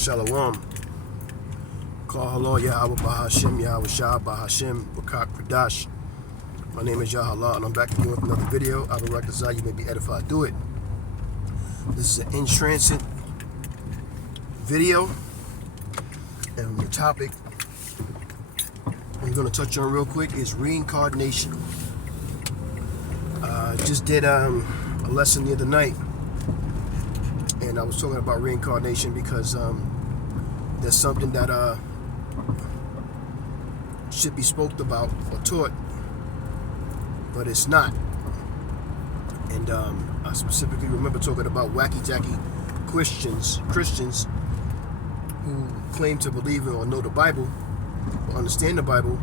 Shalom. Call hello, Yahweh Bahashem, Yahweh Shah Bahashem, Wakak Pradash. My name is Yahallah, and I'm back again with another video. I will reconcile, you may be edified through it. This is an in-transit video, and the topic I'm going to touch on real quick is reincarnation. I just did a lesson the other night, and I was talking about reincarnation because there's something that should be spoke about or taught, but it's not. And I specifically remember talking about wacky-tacky Christians who claim to believe in or know the Bible or understand the Bible,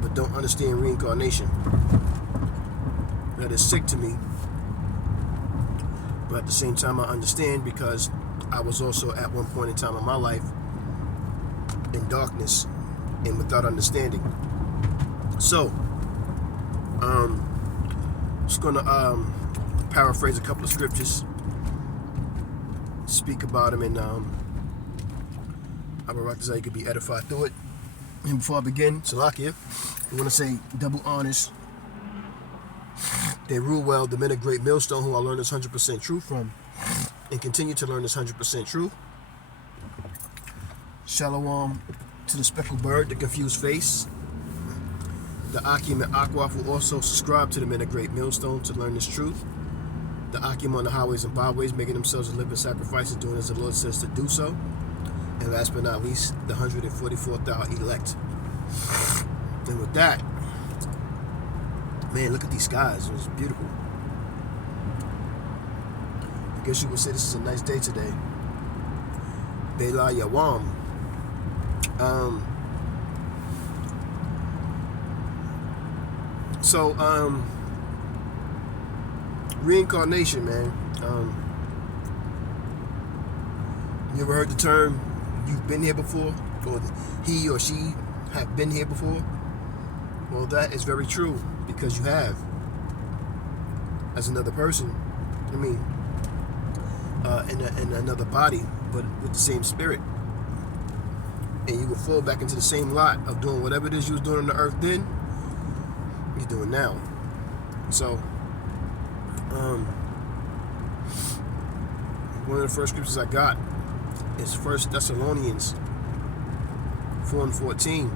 but don't understand reincarnation. That is sick to me, but at the same time I understand, because I was also at one point in time in my life in darkness and without understanding. So just gonna paraphrase a couple of scriptures, speak about them, and I will reconcile, you could be edified through it. And before I begin, Salakia, I want to say double honors. They rule well, the men of great millstone, who I learned this 100% truth from and continue to learn this 100% truth. Shalom to the speckled bird, the confused face. The Akim and Akwaf will also subscribe to the men of great millstone to learn this truth. The Akim on the highways and byways, making themselves a living sacrifice and doing as the Lord says to do so. And last but not least, the 144,000 elect. And with that, man, look at these skies. It was beautiful. I guess you would say this is a nice day today. Bela Yawam. Reincarnation, man. You ever heard the term, you've been here before? Or he or she have been here before? Well, that is very true, because you have, as another person. I mean, in another body, but with the same spirit. And you will fall back into the same lot of doing whatever it is you was doing on the earth then, you're doing now. So, one of the first scriptures I got is 1 Thessalonians 4:14.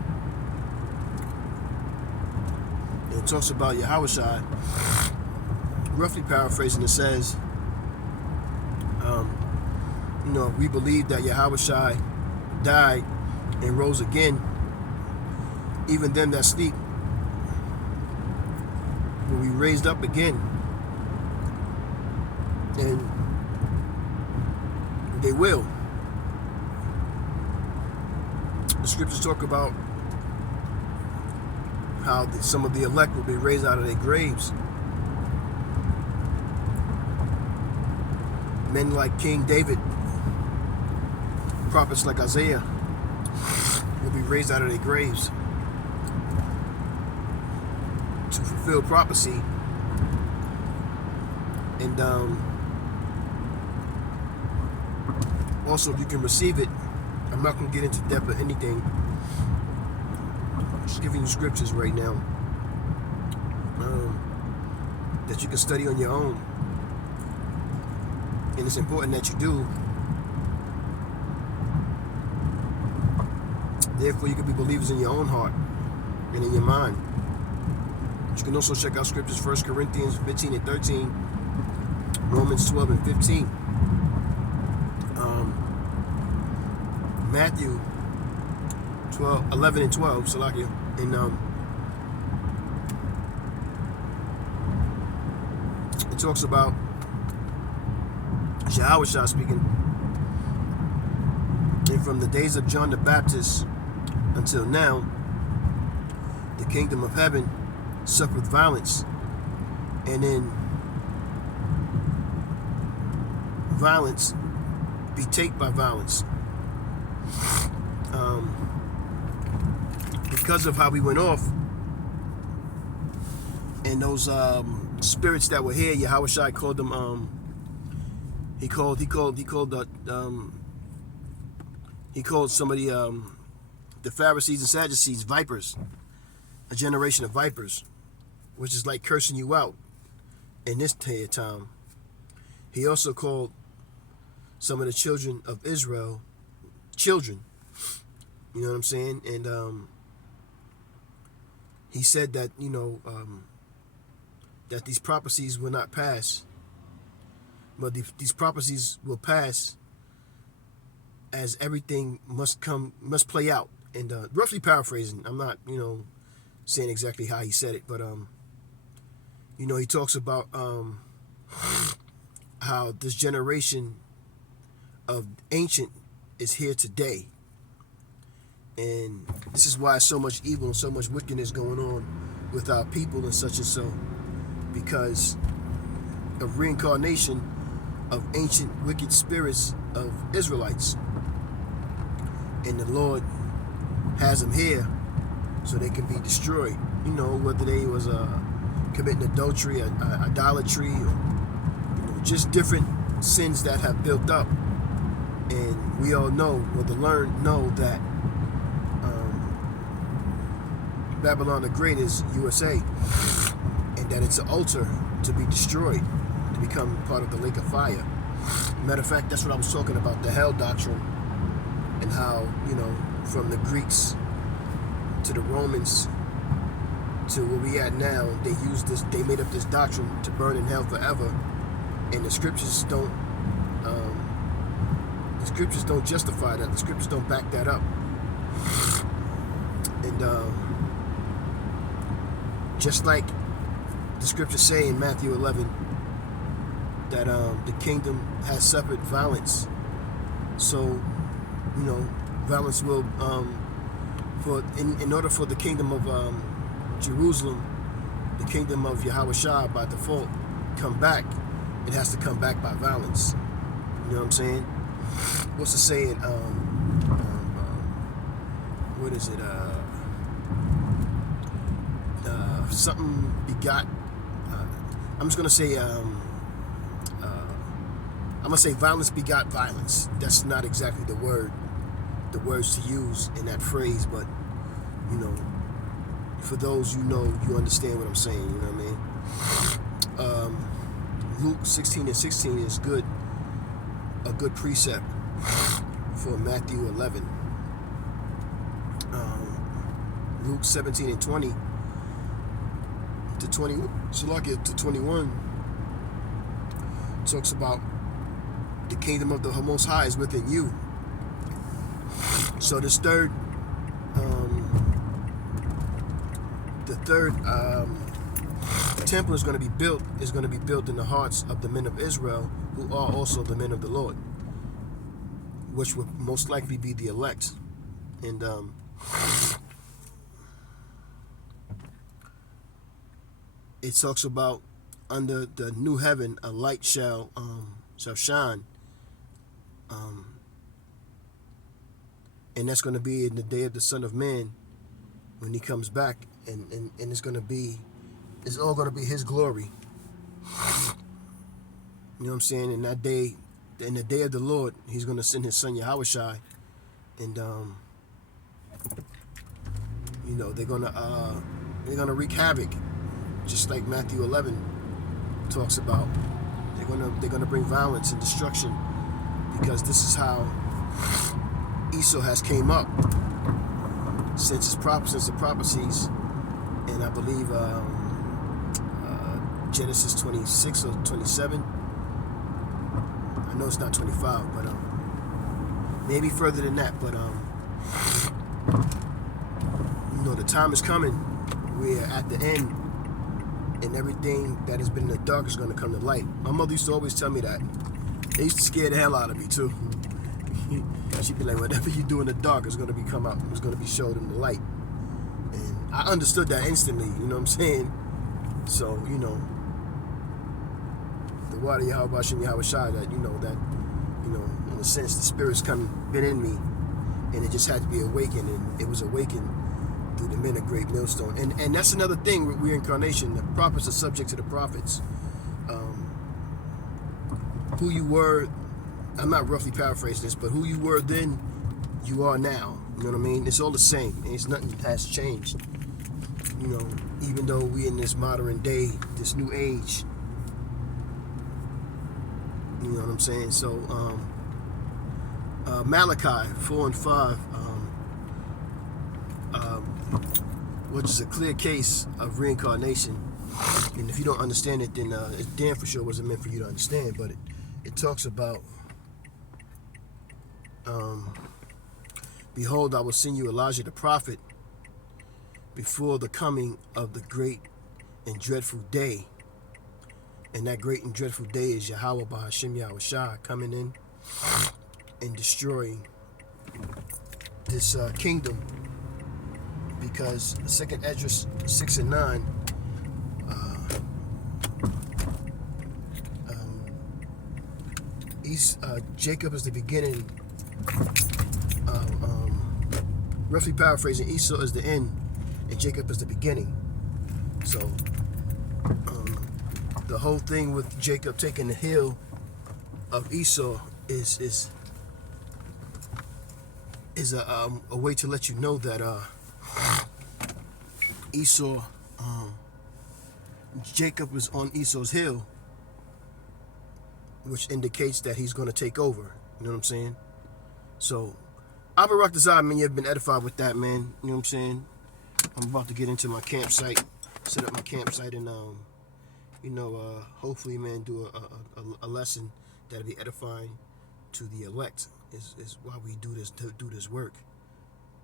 It talks about Yahushua, roughly paraphrasing, it says, we believe that Yahushua died and rose again. Even them that sleep will be raised up again. And they will. The scriptures talk about how some of the elect will be raised out of their graves. Men like King David, prophets like Isaiah, will be raised out of their graves to fulfill prophecy. And also, if you can receive it, I'm not going to get into depth of anything. I'm just giving you scriptures right now that you can study on your own. And it's important that you do. Therefore, you can be believers in your own heart and in your mind. But you can also check out scriptures, 1 Corinthians 15 and 13, Romans 12 and 15, Matthew 11 and 12, Salakia, and it talks about Yahushua speaking. And from the days of John the Baptist until now, the kingdom of heaven suffereth violence, and in violence be taken by violence. Because of how we went off, and those spirits that were here, Yahushua called them He called the He called some of the Pharisees and Sadducees vipers, a generation of vipers, which is like cursing you out in this day of time. He also called some of the children of Israel children. You know what I'm saying? And he said that, that these prophecies will not pass, but these prophecies will pass as everything must play out. And roughly paraphrasing, I'm not, saying exactly how he said it, but he talks about how this generation of ancient is here today, and this is why so much evil and so much wickedness going on with our people and such and so, because of reincarnation of ancient wicked spirits of Israelites. And the Lord has them here so they can be destroyed. Whether they was committing adultery, idolatry, or just different sins that have built up. And we all know, or the learned know, that Babylon the Great is USA, and that it's an altar to be destroyed, to become part of the lake of fire. Matter of fact, that's what I was talking about, the hell doctrine, and how, from the Greeks to the Romans to where we at now, they made up this doctrine to burn in hell forever, and the scriptures don't justify that. The scriptures don't back that up. And just like the scriptures say in Matthew 11 that the kingdom has suffered violence, so violence will in order for the kingdom of Jerusalem, the kingdom of Yahushua by default, come back, it has to come back by violence. You know what I'm saying? What's the saying? What is it? Something begot. I'm just gonna say. I'm gonna say violence begot violence. That's not exactly the words to use in that phrase, but for those you understand what I'm saying. You know what I mean? Luke 16:16 is a good precept for Matthew 11. Luke 17:20 to 21 talks about the kingdom of the Most High is within you. So this third temple is going to be built in the hearts of the men of Israel, who are also the men of the Lord, which would most likely be the elect. And it talks about under the new heaven a light shall shine, and that's going to be in the day of the Son of Man when he comes back, and it's all going to be his glory. You know what I'm saying? In that day, in the day of the Lord, he's going to send his son Yahushua, and they're gonna wreak havoc, just like Matthew 11 talks about. They're gonna bring violence and destruction, because this is how Esau has came up since the prophecies, and I believe Genesis 26 or 27. I know it's not 25, but maybe further than that. But the time is coming. We're at the end, and everything that has been in the dark is going to come to light. My mother used to always tell me that. It used to scare the hell out of me too. She'd be like, "Whatever you do in the dark is going to be come out. It's going to be showed in the light." And I understood that instantly. You know what I'm saying? So the water Yahweh Shem Yahweh Shai, that in a sense the spirit's been in me, and it just had to be awakened, and it was awakened through the men of Great Millstone. And that's another thing with reincarnation. The prophets are subject to the prophets. Who you were, I'm not roughly paraphrasing this, but who you were then you are now. You know what I mean? It's all the same. It's nothing has changed. You know, even though we in this modern day, this new age. You know what I'm saying? So, Malachi 4 and 5, which is a clear case of reincarnation. And if you don't understand it, then it damn for sure wasn't meant for you to understand. But it talks about, behold, I will send you Elijah the prophet before the coming of the great and dreadful day. And that great and dreadful day is Yahweh Bahashim Yahushua coming in and destroying this kingdom. Because 2nd Esdras 6 and 9, Jacob is the beginning. Roughly paraphrasing, Esau is the end, and Jacob is the beginning. So the whole thing with Jacob taking the heel of Esau is a way to let you know that Esau, Jacob is on Esau's hill, which indicates that he's going to take over. You know what I'm saying? So, Abba Rock Desire, man, you've been edified with that, man. You know what I'm saying? I'm about to get into my campsite, set up my campsite, and hopefully, man, do a lesson that'll be edifying to the elect. Is why we do this work.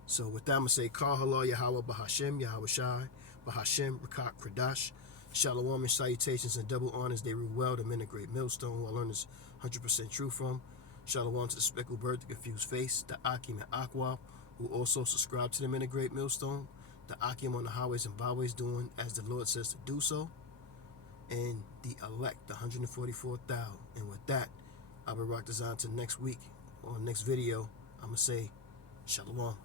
So with that, I'm gonna say, Kal Halal Yahweh Bahashim Yahweh Shai Bahashim Rakak Kradash. Shalom and salutations and double honors. They rule well. The men of great millstone, who I learned this 100% true from. Shalom to the speckled bird, the confused face, the Akim and Aqua, who also subscribe to the men of great millstone. The Akim on the highways and byways, doing as the Lord says to do so. And the elect, the 144,000. And with that, I will rock this on to next week or next video. I'm gonna say, Shalom.